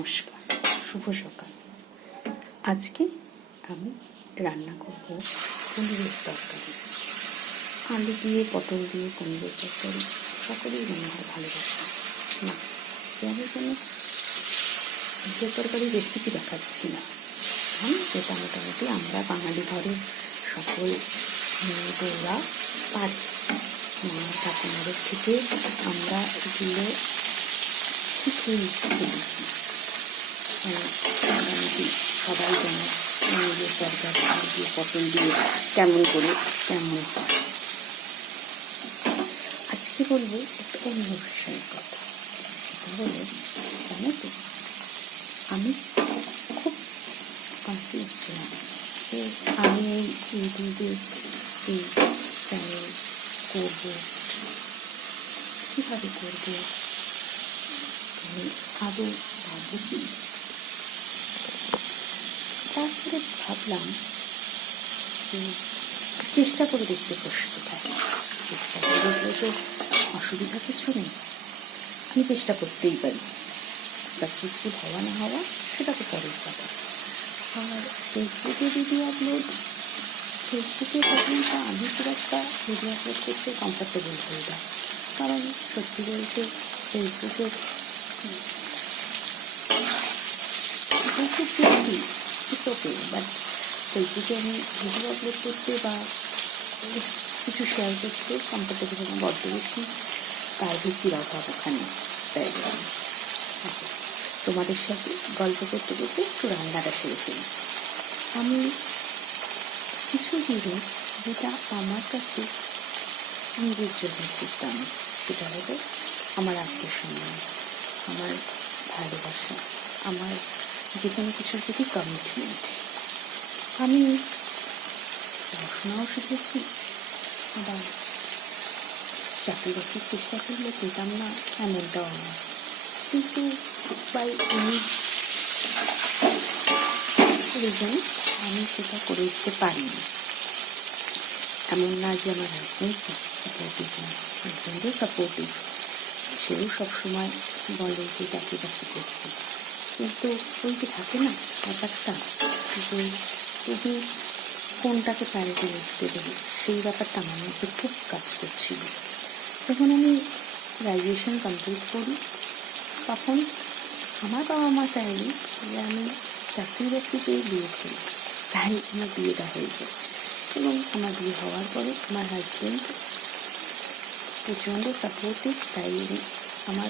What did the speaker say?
নমস্কার, শুভ সকাল। আজকে আমি রান্না করব পনিরের তরকারি। আলু দিয়ে, পটল দিয়ে পনিরের তরকারি সকলেই মনে হয় ভালোবাসে না। আজকে আমি কোনো পনিরের তরকারি রেসিপি দেখাচ্ছি না, যেটা মোটামুটি আমরা বাঙালি ঘরের সকল মেয়েদেররা পারি। মা ঠাকুমাদের থেকে আমরা এগুলো শিখেই ফেলেছি। মোটামুটি সবাই যেন পনিরের তরকারি আলু দিয়ে পটল দিয়ে কেমন হয়। আজকে বলবো একটা অন্য বিষয়ের কথা। সেটা হলো, জানো তো, আমি খুব কনফিউজ ছিলাম যে আমি এই ইউটিউবে এই চ্যানেল করবো, কীভাবে করবো, আমি আদৌ ভাববো কি। তারপরে ভাবলাম যে চেষ্টা করে দেখতে প্রস্তুত হয়। চেষ্টা করে দেখলে তো অসুবিধা কিছু নেই, আমি চেষ্টা করতেই পারি। সাকসেসফুল হওয়া না হওয়া সেটা তো পরের কথা। আর ফেসবুকে ভিডিও আপলোড, ফেসবুকে প্রথমটা আমি খুব একটা ভিডিও আপলোড করতে কমফর্টেবল হই না, কারণ সত্যি বলতে ফেসবুকে ইটস ওকে, বাট ফেসবুকে আমি ভিডিও আপলোড করতে বা কিছু শেয়ার করতে কমফর্টেবল হলাম। বড্ড বেশি প্রাইভেসির অভাব ওখানে, তাই তোমাদের সাথে গল্প করতে করতে একটু রান্নাটা সেরে ফেলি। আমি কিছু জিনিস যেটা আমার কাছে নিজের জন্য খুব দামি, সেটা হলো আমার আত্মসম্মান, আমার ভালোবাসা, আমার যে কোনো কিছুর প্রতি কমিটমেন্ট। আমি পড়াশোনাও শিখেছি, আবার চাকরি বাকরির চেষ্টা করলে পেতাম না এমনটাও না, কিন্তু বাই এনি রিজন আমি সেটা করে উঠতে পারিনি। এমন না যে আমার হাজব্যান্ড সাপোর্টিভ না, হাজব্যান্ডও সাপোর্টিভ, সেও সবসময় বলে যে চাকরি বাকরি করতে, কিন্তু ওই যে থাকে না ব্যাপারটা যে তুমি কোনটাকে প্রায়োরিটি লিস্টে দেবে, সেই ব্যাপারটা আমার মধ্যে খুব কাজ করছিল। যখন আমি গ্র্যাজুয়েশন কমপ্লিট করি, তখন আমার বাবা মা চাইনি যে আমি চাকরি বাকরি পেয়ে বিয়ে করি, তাই আমার বিয়েটা হয়ে যায়। এবং আমার বিয়ে হওয়ার পরে আমার হাজব্যান্ড প্রচণ্ড সাপোর্টিভ, তাই